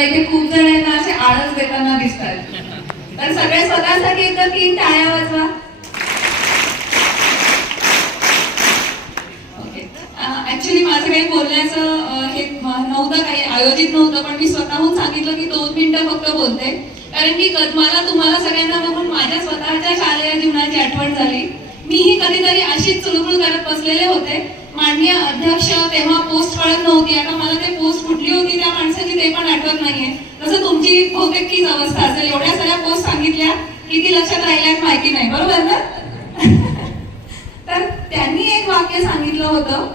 मला इथे खूप जणांना असे आळस देताना दिसतात. तर सगळे स्वतःसाठी एकदा तीन टाळ्या वाजवा. ऍक्च्युली माझं काही बोलण्याचं हे नव्हतं काही आयोजित नव्हतं पण मी स्वतःहून सांगितलं की दोन मिनिटं फक्त बोलते. कारण की मला तुम्हाला सगळ्यांना बघून माझ्या स्वतःच्या शालेय जीवनाची आठवण झाली. मीही कधीतरी अशीच चुळबुळ करत बसलेले होते. माननीय अध्यक्ष तेव्हा पोस्ट कळत नव्हती आता मला ते पोस्ट त्या माणसाची ते पण आठवत नाहीये. तसं तुमची बहुतेक तीच अवस्था असेल. एवढ्या सगळ्या पोस्ट सांगितल्या किती लक्षात राहिल्यात माहिती नाही. बरोबर ना? तर त्यांनी एक वाक्य सांगितलं होतं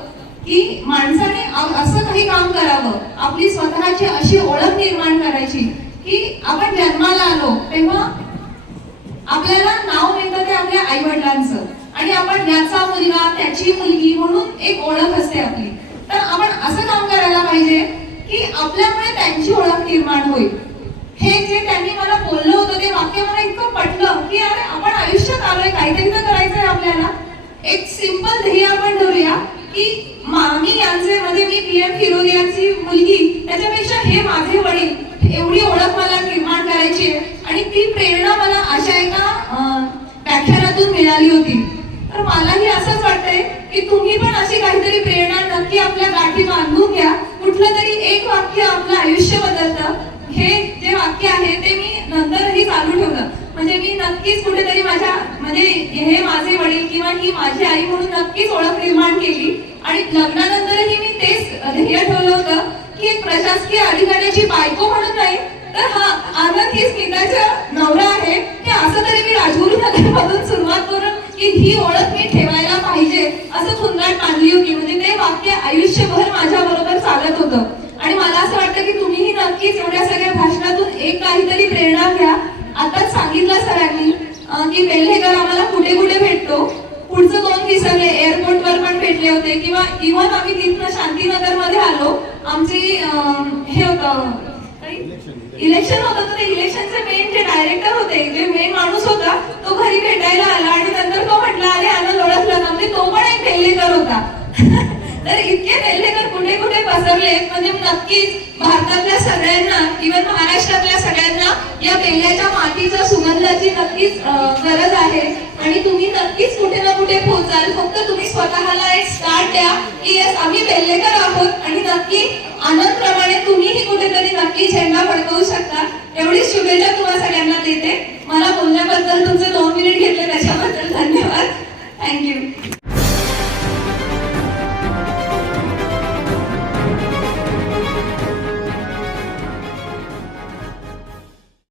की माणसाने असं काही काम करावं आपली स्वतःची अशी ओळख निर्माण करायची की आपण जन्माला आलो तेव्हा आपल्याला नाव मिळतं ते आपल्या आई वडिलांचं आणि आपण याचा मुलगा त्याची मुलगी म्हणून एक ओळख असते आपली. तर आपण असं काम करायला पाहिजे की आपल्यामुळे त्यांची ओळख निर्माण होईल. हे जे त्यांनी मला बोललं होतं ते वाक्य मला इतकं पटलं की अरे आपण आयुष्यात आलोय काहीतरी तर करायचंय आपल्याला. एक सिंपल ध्येय आपण धरूया की मामी यांचे मध्ये मी पी एम फिरोदियाची मुलगी त्याच्यापेक्षा हे माझे वडील एवढी ओळख मला निर्माण करायची आहे आणि ती प्रेरणा मला अशा एका व्याख्यानातून मिळाली होती. तर मलाही असंच वाटतंय की तुम्ही पण अशी काहीतरी प्रेरणा नक्की आपल्या गाठी बांधून घ्या कुठलं तरी एक वाक्य आपलं आयुष्य बदलतं. हे जे वाक्य आहे ते मी नंतरही चालू ठेवलं. म्हणजे मी नक्कीच कुठेतरी माझ्या म्हणजे हे माझे वडील किंवा ही माझी आई म्हणून नक्कीच ओळख निर्माण केली. आणि लग्नानंतरही मी तेच ध्येय ठेवलं होतं की एक प्रशासकीय अधिकाऱ्याची बायको म्हणून नाही तर हा आनंद ही स्मिताचा नवरा आहे. की असं तरी मी राजगुरू नगरमधून सुरुवात करून की ही ओळख मी ठेवायला पाहिजे असं खुंदाट मानली होती. म्हणजे ते वाक्य आयुष्यभर माझ्या बरोबर चालत होतं आणि मला असं वाटतं की तुम्हीही नक्कीच एवढ्या सगळ्या भाषणातून एक काहीतरी प्रेरणा घ्या. आताच सांगितलं सरांनी की वेल्हेकर आम्हाला कुठे कुठे भेटतो. पुढचं दोन विसरले? एअरपोर्ट वर पण भेटले होते. किंवा इव्हन आम्ही तिथनं शांतीनगरमध्ये आलो आमची हे होतं इलेक्शन होतं. तर इलेक्शनचे मेन जे डायरेक्टर होते जे मेन माणूस होता तो घरी भेटायला आला आणि नंतर तो म्हटला अरे आनंद ओळखला ना म्हणजे तो पण एक बेल्लेकर होता तर इतके तर कुठे कुठे पसरले म्हणजे नक्कीच भारतातल्या सगळ्यांना इव्हन महाराष्ट्रातल्या सगळ्यांना या बेल्ल्याच्या मातीच्या सुगंधाची नक्कीच गरज आहे. आणि तुम्ही नक्कीच कुठे ना कुठे पोहोचाल. फक्त तुम्ही स्वतःला एक स्टार्ट द्या की येस आम्ही बेल्लेकर आहोत. आणि नक्की आनंद प्रमाणे तुम्हीही कुठेतरी नक्की झेंडा फडकवू शकता. एवढीच शुभेच्छा तुम्हाला सगळ्यांना देते. मला बोलण्याबद्दल तुमचे दोन मिनिट